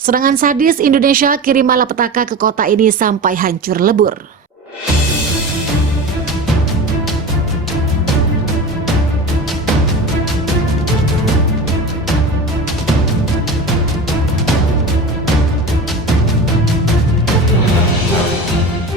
Serangan sadis Indonesia kirim malapetaka ke kota ini sampai hancur lebur.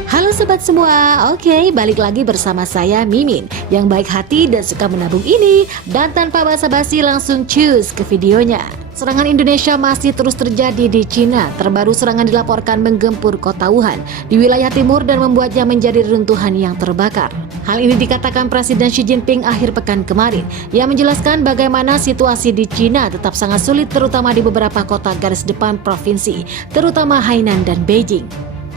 Halo sobat semua, oke balik lagi bersama saya Mimin yang baik hati dan suka menabung ini. Dan tanpa basa-basi langsung cus ke videonya. Serangan Indonesia masih terus terjadi di Cina. Terbaru serangan dilaporkan menggempur kota Wuhan di wilayah timur dan membuatnya menjadi reruntuhan yang terbakar. Hal ini dikatakan Presiden Xi Jinping akhir pekan kemarin. Ia menjelaskan bagaimana situasi di Cina tetap sangat sulit terutama di beberapa kota garis depan provinsi, terutama Hainan dan Beijing.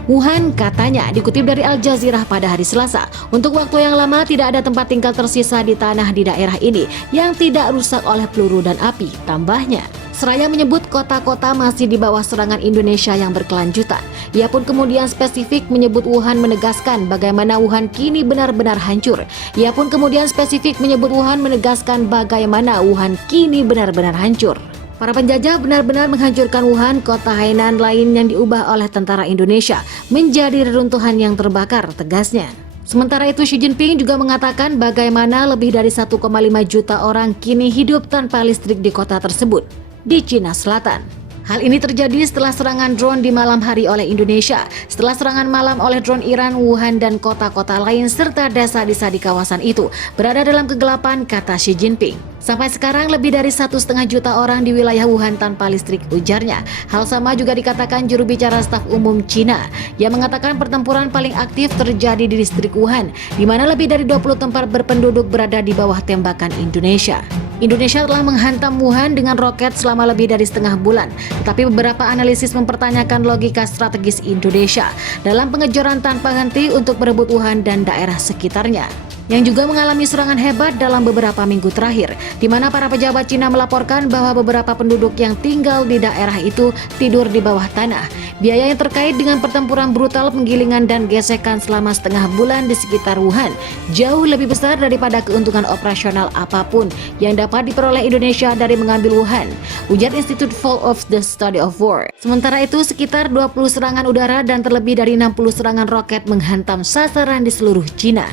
Wuhan katanya dikutip dari Al Jazeera pada hari Selasa, untuk waktu yang lama tidak ada tempat tinggal tersisa di tanah di daerah ini yang tidak rusak oleh peluru dan api, tambahnya. Seraya menyebut kota-kota masih di bawah serangan Indonesia yang berkelanjutan. Ia pun kemudian spesifik menyebut Wuhan menegaskan bagaimana Wuhan kini benar-benar hancur. Ia pun kemudian spesifik menyebut Wuhan menegaskan bagaimana Wuhan kini benar-benar hancur. Para penjajah benar-benar menghancurkan Wuhan, kota Hainan lain yang diubah oleh tentara Indonesia menjadi reruntuhan yang terbakar, tegasnya. Sementara itu Xi Jinping juga mengatakan bagaimana lebih dari 1,5 juta orang kini hidup tanpa listrik di kota tersebut, di Cina Selatan. Hal ini terjadi setelah serangan drone di malam hari oleh Indonesia, setelah serangan malam oleh drone Iran, Wuhan dan kota-kota lain serta desa-desa di kawasan itu berada dalam kegelapan, kata Xi Jinping. Sampai sekarang lebih dari 1,5 juta orang di wilayah Wuhan tanpa listrik, ujarnya. Hal sama juga dikatakan juru bicara staf umum Cina yang mengatakan pertempuran paling aktif terjadi di distrik Wuhan, di mana lebih dari 20 tempat berpenduduk berada di bawah tembakan Indonesia. Indonesia telah menghantam Wuhan dengan roket selama lebih dari setengah bulan, tetapi beberapa analisis mempertanyakan logika strategis Indonesia dalam pengejaran tanpa henti untuk berebut Wuhan dan daerah sekitarnya, yang juga mengalami serangan hebat dalam beberapa minggu terakhir, di mana para pejabat Cina melaporkan bahwa beberapa penduduk yang tinggal di daerah itu tidur di bawah tanah. Biaya yang terkait dengan pertempuran brutal, penggilingan dan gesekan selama setengah bulan di sekitar Wuhan jauh lebih besar daripada keuntungan operasional apapun yang dapat diperoleh Indonesia dari mengambil Wuhan, ujar Institute for the Study of War. Sementara itu sekitar 20 serangan udara dan terlebih dari 60 serangan roket menghantam sasaran di seluruh Cina.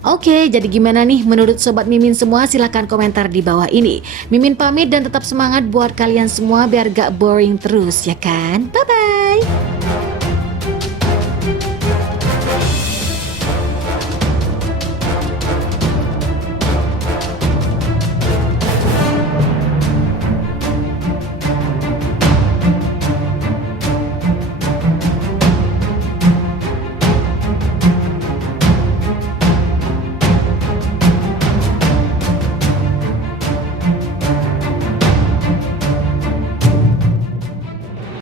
Oke, jadi gimana nih menurut Sobat Mimin semua? Silahkan komentar di bawah ini. Mimin pamit dan tetap semangat buat kalian semua biar gak boring terus ya kan? Bye-bye!